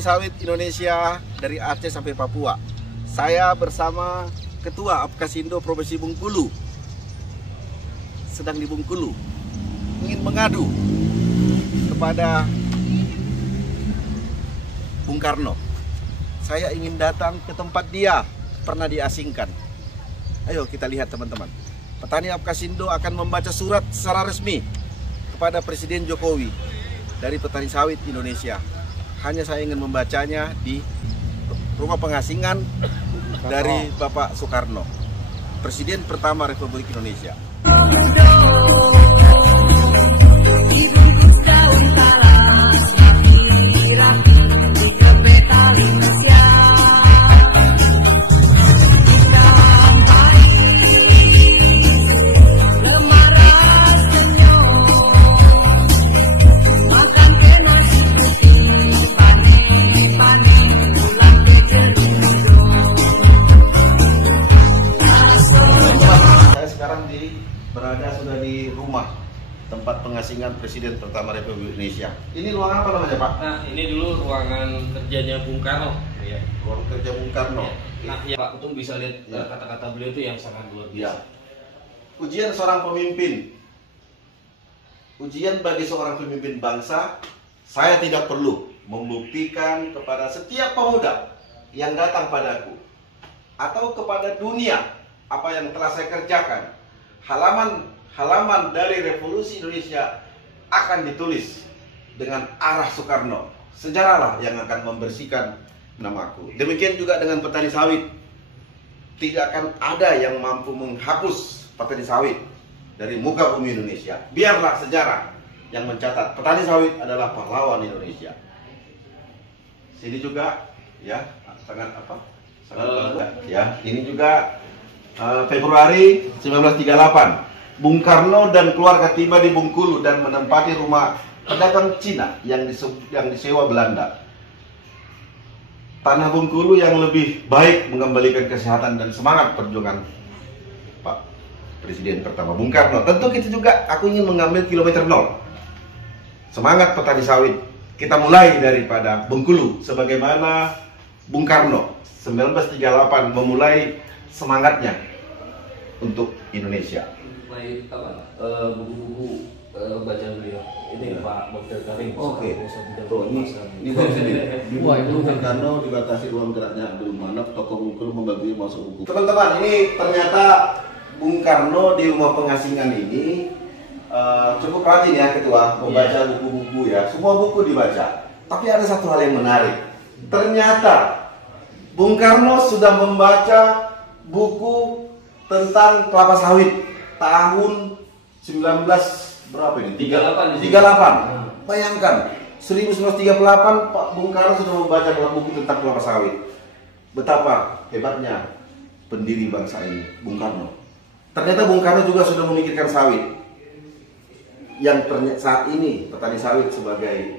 petani sawit Indonesia dari Aceh sampai Papua. Saya bersama Ketua Apkasindo Provinsi Bengkulu, sedang di Bengkulu, ingin mengadu kepada Bung Karno. Saya ingin datang ke tempat dia pernah diasingkan. Ayo kita lihat teman-teman. Petani Apkasindo akan membaca surat secara resmi kepada Presiden Jokowi dari petani sawit Indonesia. Hanya saya ingin membacanya di rumah pengasingan dari Bapak Soekarno, Presiden pertama Republik Indonesia. Sudah di rumah tempat pengasingan Presiden pertama Republik Indonesia. Ini ruangan apa namanya, Pak? Nah, ini dulu ruangan kerjanya Bung Karno. Ya. Ruang kerja Bung Karno. Nah, ya Pak Ketum bisa lihat kata-kata beliau itu yang sangat luar biasa. Ujian seorang pemimpin. Ujian bagi seorang pemimpin bangsa, saya tidak perlu membuktikan kepada setiap pemuda yang datang padaku atau kepada dunia apa yang telah saya kerjakan. Halaman dari Revolusi Indonesia akan ditulis dengan arah Soekarno. Sejarahlah yang akan membersihkan namaku. Demikian juga dengan petani sawit. Tidak akan ada yang mampu menghapus petani sawit dari muka bumi Indonesia. Biarlah sejarah yang mencatat petani sawit adalah pahlawan Indonesia. Sini juga ya sangat bangga. Ya, ini juga Februari 1938. Bung Karno dan keluarga tiba di Bengkulu dan menempati rumah pedagang Cina yang disewa Belanda. Tanah Bengkulu yang lebih baik mengembalikan kesehatan dan semangat perjuangan Pak Presiden pertama Bung Karno. Tentu kita juga, aku ingin mengambil kilometer 0. Semangat petani sawit. Kita mulai daripada Bengkulu sebagaimana Bung Karno 1938 memulai semangatnya untuk Indonesia. Buku-buku bacaan beliau ini Pak Dr. Karim. Oke. Ini baru sendiri. Wah, itu Bung Karno dibatasi ruang geraknya Abdul Manaf, tokoh Bengkulu membagi masuk buku. Teman-teman, ini ternyata Bung Karno di rumah pengasingan ini cukup rajin ya Ketua membaca buku-buku ya. Semua buku dibaca. Tapi ada satu hal yang menarik. Ternyata Bung Karno sudah membaca buku tentang kelapa sawit tahun 19 berapa ini? 38. Bayangkan 1938 Pak Bung Karno sudah membaca buku tentang kelapa sawit. Betapa hebatnya pendiri bangsa ini Bung Karno. Ternyata Bung Karno juga sudah memikirkan sawit. Yang saat ini petani sawit sebagai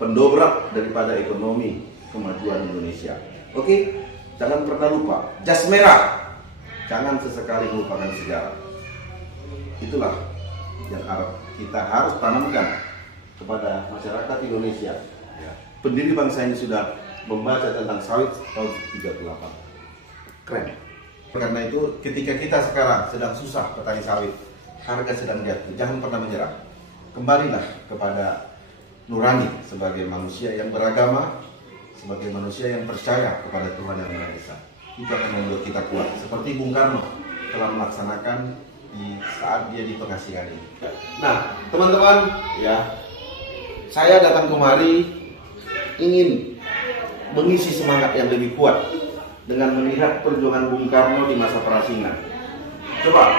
pendobrak daripada ekonomi kemajuan Indonesia. Oke, jangan pernah lupa jas merah. Jangan sesekali melupakan sejarah. Itulah yang kita harus tanamkan kepada masyarakat Indonesia. Pendiri bangsa ini sudah membaca tentang sawit tahun 38. Keren. Karena itu ketika kita sekarang sedang susah petani sawit, harga sedang jatuh, jangan pernah menyerah. Kembalilah kepada nurani sebagai manusia yang beragama, sebagai manusia yang percaya kepada Tuhan Yang Maha Esa. Itu akan membuat kita kuat. Seperti Bung Karno telah melaksanakan di saat dia di pengasingan ini. Nah, teman-teman, ya, saya datang kemari ingin mengisi semangat yang lebih kuat dengan melihat perjuangan Bung Karno di masa perasingan. Coba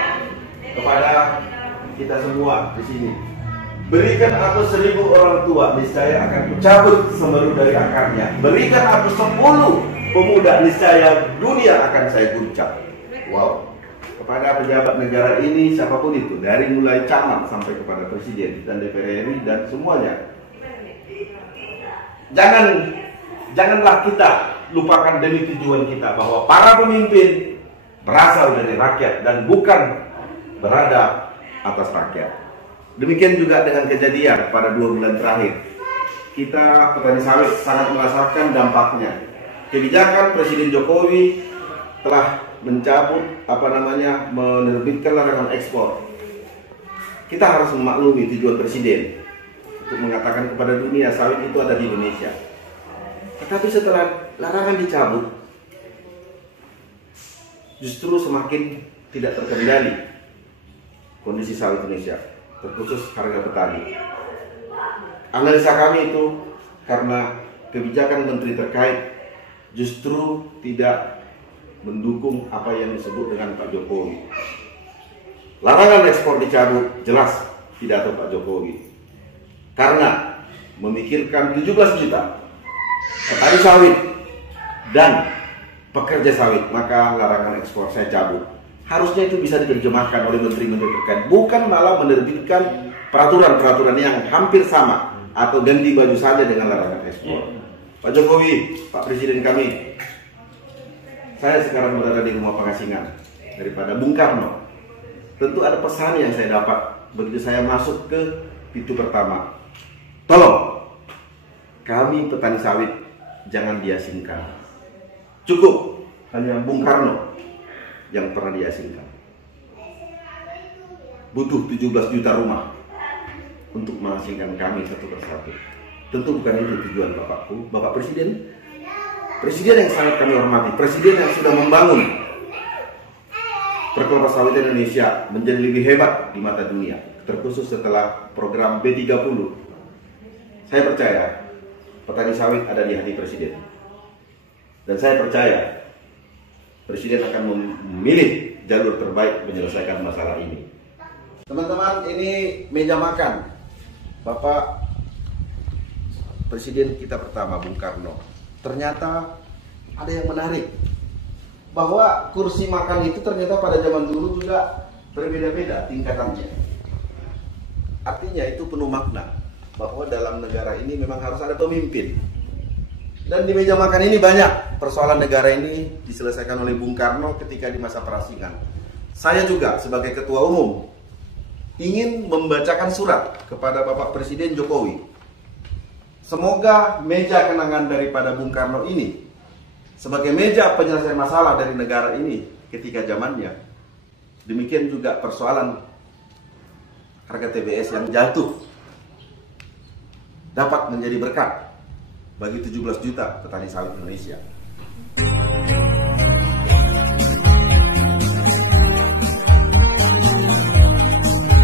kepada kita semua di sini, berikan aku 1000 orang tua, niscaya akan kucabut semeru dari akarnya. Berikan aku 10 pemuda, niscaya dunia akan saya guncang. Wow. Kepada pejabat negara ini, siapapun itu, dari mulai camat sampai kepada presiden dan DPR RI dan semuanya, janganlah kita lupakan demi tujuan kita bahwa para pemimpin berasal dari rakyat dan bukan berada atas rakyat. Demikian juga dengan kejadian pada 2 bulan terakhir. kita petani sawit sangat merasakan dampaknya. Kebijakan Presiden Jokowi telah mencabut menerbitkan larangan ekspor. Kita harus memaklumi tujuan Presiden untuk mengatakan kepada dunia sawit itu ada di Indonesia. Tetapi setelah larangan dicabut, justru semakin tidak terkendali kondisi sawit Indonesia, terkhusus harga petani. Analisa kami itu karena kebijakan menteri terkait justru tidak mendukung apa yang disebut dengan Pak Jokowi. Larangan ekspor dicabut, jelas pidato Pak Jokowi. Karena memikirkan 17 juta petani sawit dan pekerja sawit, maka larangan ekspor saya cabut. Harusnya itu bisa diterjemahkan oleh menteri-menteri terkait, bukan malah menerbitkan peraturan-peraturan yang hampir sama atau ganti baju saja dengan larangan ekspor. Pak Jokowi, Pak Presiden kami, saya sekarang berada di rumah pengasingan daripada Bung Karno. Tentu ada pesan yang saya dapat begitu saya masuk ke pintu pertama. Tolong, kami petani sawit jangan diasingkan. Cukup hanya Bung Karno yang pernah diasingkan. Butuh 17 juta rumah untuk mengasingkan kami satu persatu. Tentu bukan itu tujuan Bapakku, Bapak Presiden. Presiden yang sangat kami hormati, Presiden yang sudah membangun perkelapa sawit Indonesia menjadi lebih hebat di mata dunia, terkhusus setelah program B30. Saya percaya petani sawit ada di hati Presiden. Dan saya percaya Presiden akan memilih jalur terbaik menyelesaikan masalah ini. Teman-teman, ini meja makan Bapak Presiden kita pertama, Bung Karno. Ternyata ada yang menarik, bahwa kursi makan itu ternyata pada zaman dulu juga berbeda-beda tingkatannya. Artinya itu penuh makna, bahwa dalam negara ini memang harus ada pemimpin. Dan di meja makan ini banyak persoalan negara ini diselesaikan oleh Bung Karno ketika di masa perasingan. Saya juga sebagai ketua umum ingin membacakan surat kepada Bapak Presiden Jokowi. Semoga meja kenangan daripada Bung Karno ini sebagai meja penyelesaian masalah dari negara ini ketika zamannya. Demikian juga persoalan harga TBS yang jatuh dapat menjadi berkat bagi 17 juta petani sawit Indonesia.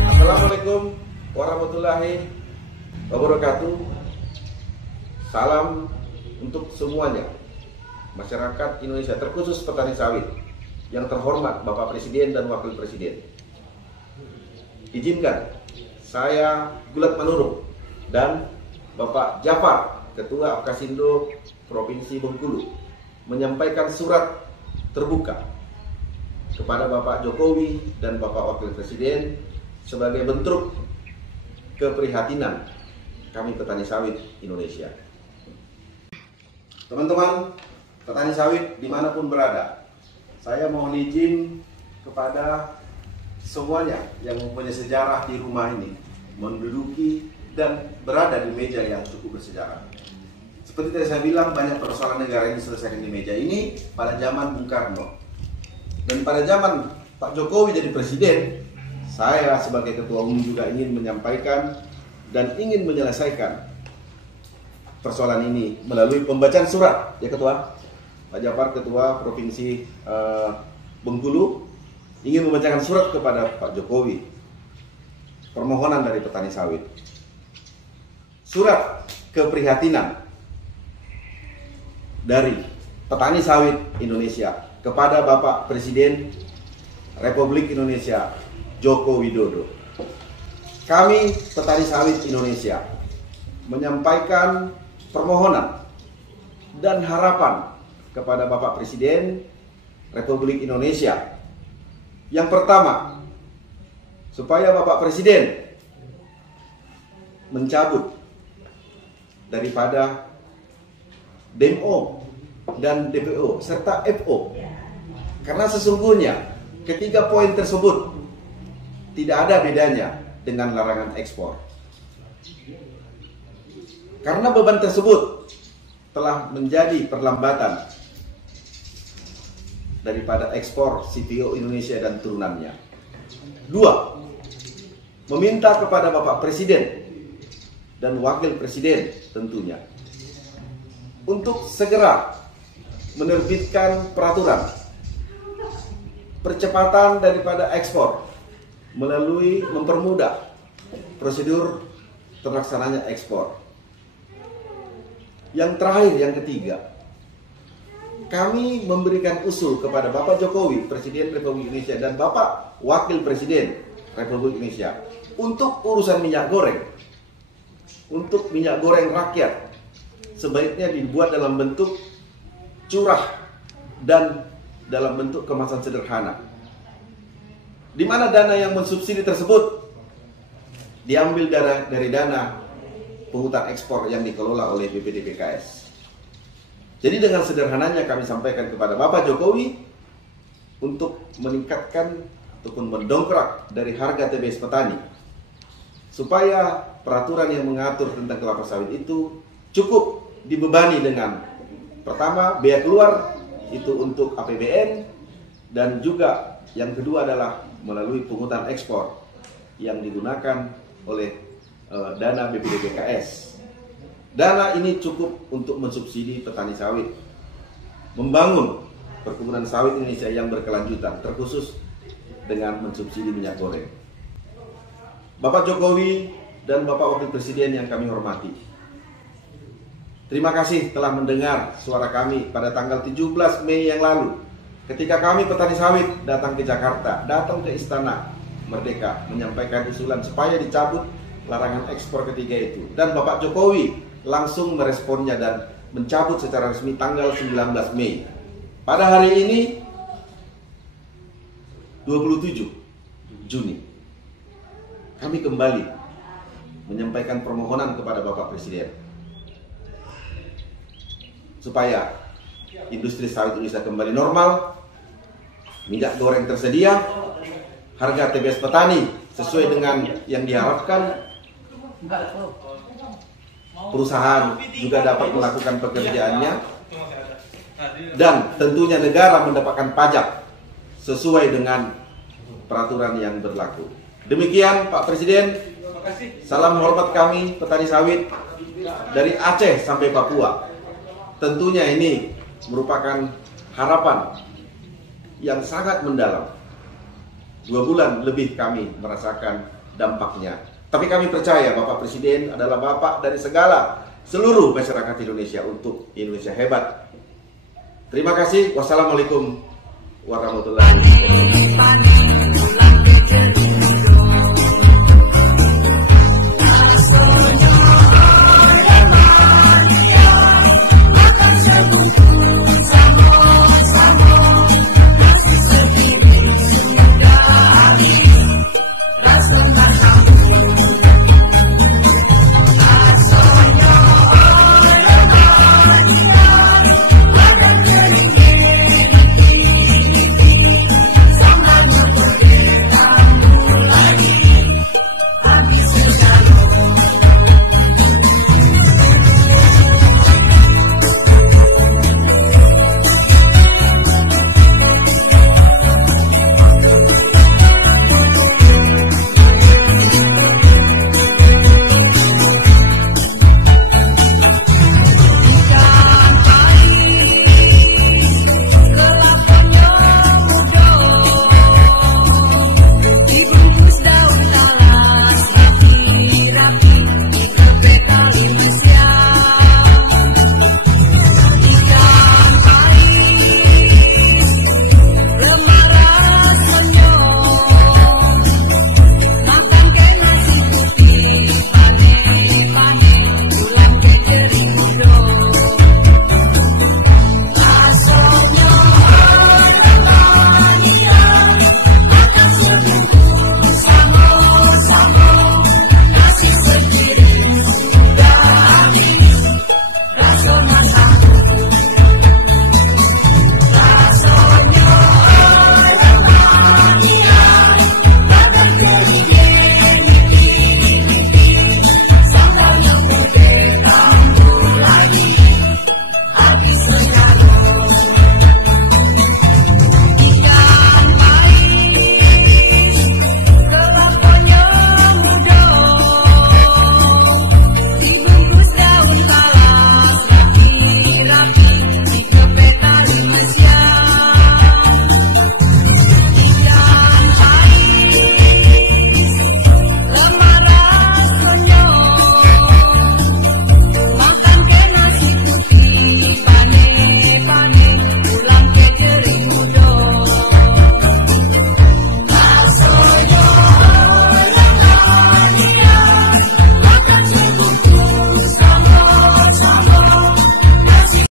Assalamualaikum warahmatullahi wabarakatuh. Salam untuk semuanya, masyarakat Indonesia, terkhusus petani sawit yang terhormat Bapak Presiden dan Wakil Presiden. Izinkan saya Gulat Manurung dan Bapak Jafar, Ketua Apkasindo Provinsi Bengkulu, menyampaikan surat terbuka kepada Bapak Jokowi dan Bapak Wakil Presiden sebagai bentuk keprihatinan kami petani sawit Indonesia. Teman-teman petani sawit dimanapun berada, saya mohon izin kepada semuanya yang mempunyai sejarah di rumah ini menduduki dan berada di meja yang cukup bersejarah. Seperti tadi saya bilang, banyak persoalan negara yang diselesaikan di meja ini pada zaman Bung Karno. Dan pada zaman Pak Jokowi jadi presiden, saya sebagai ketua umum juga ingin menyampaikan dan ingin menyelesaikan persoalan ini melalui pembacaan surat, ya Ketua. Pak Jafar, Ketua Provinsi Bengkulu, ingin membacakan surat kepada Pak Jokowi, permohonan dari petani sawit. Surat keprihatinan dari petani sawit Indonesia kepada Bapak Presiden Republik Indonesia Joko Widodo. Kami petani sawit Indonesia menyampaikan permohonan dan harapan kepada Bapak Presiden Republik Indonesia. Yang pertama, supaya Bapak Presiden mencabut daripada DMO dan DPO serta FO, karena sesungguhnya ketiga poin tersebut tidak ada bedanya dengan larangan ekspor. Karena beban tersebut telah menjadi perlambatan daripada ekspor CPO Indonesia dan turunannya. 2. Meminta kepada Bapak Presiden dan Wakil Presiden tentunya untuk segera menerbitkan peraturan percepatan daripada ekspor melalui mempermudah prosedur terlaksananya ekspor. Yang terakhir, yang ketiga, kami memberikan usul kepada Bapak Jokowi, Presiden Republik Indonesia, dan Bapak Wakil Presiden Republik Indonesia untuk urusan minyak goreng. Untuk minyak goreng rakyat, sebaiknya dibuat dalam bentuk curah dan dalam bentuk kemasan sederhana. Di mana dana yang mensubsidi tersebut diambil dari dana pungutan ekspor yang dikelola oleh BPDPKS. Jadi dengan sederhananya kami sampaikan kepada Bapak Jokowi untuk meningkatkan ataupun mendongkrak dari harga TBS petani supaya peraturan yang mengatur tentang kelapa sawit itu cukup dibebani dengan pertama biaya keluar itu untuk APBN, dan juga yang kedua adalah melalui pungutan ekspor yang digunakan oleh dana BPDPKS. Dana ini cukup untuk mensubsidi petani sawit, membangun perkebunan sawit Indonesia yang berkelanjutan, terkhusus dengan mensubsidi minyak goreng. Bapak Jokowi dan Bapak Wakil Presiden yang kami hormati, terima kasih telah mendengar suara kami pada tanggal 17 Mei yang lalu, ketika kami petani sawit datang ke Jakarta, datang ke Istana Merdeka, menyampaikan usulan supaya dicabut larangan ekspor ketiga itu. Dan Bapak Jokowi langsung meresponnya dan mencabut secara resmi tanggal 19 Mei. Pada hari ini 27 Juni kami kembali menyampaikan permohonan kepada Bapak Presiden supaya industri sawit Indonesia kembali normal, minyak goreng tersedia, harga TBS petani sesuai dengan yang diharapkan, perusahaan juga dapat melakukan pekerjaannya, dan tentunya negara mendapatkan pajak sesuai dengan peraturan yang berlaku. Demikian Pak Presiden, salam hormat kami petani sawit dari Aceh sampai Papua. Tentunya ini merupakan harapan yang sangat mendalam. 2 bulan lebih kami merasakan dampaknya. Tapi kami percaya Bapak Presiden adalah Bapak dari seluruh masyarakat Indonesia untuk Indonesia hebat. Terima kasih. Wassalamualaikum warahmatullahi wabarakatuh.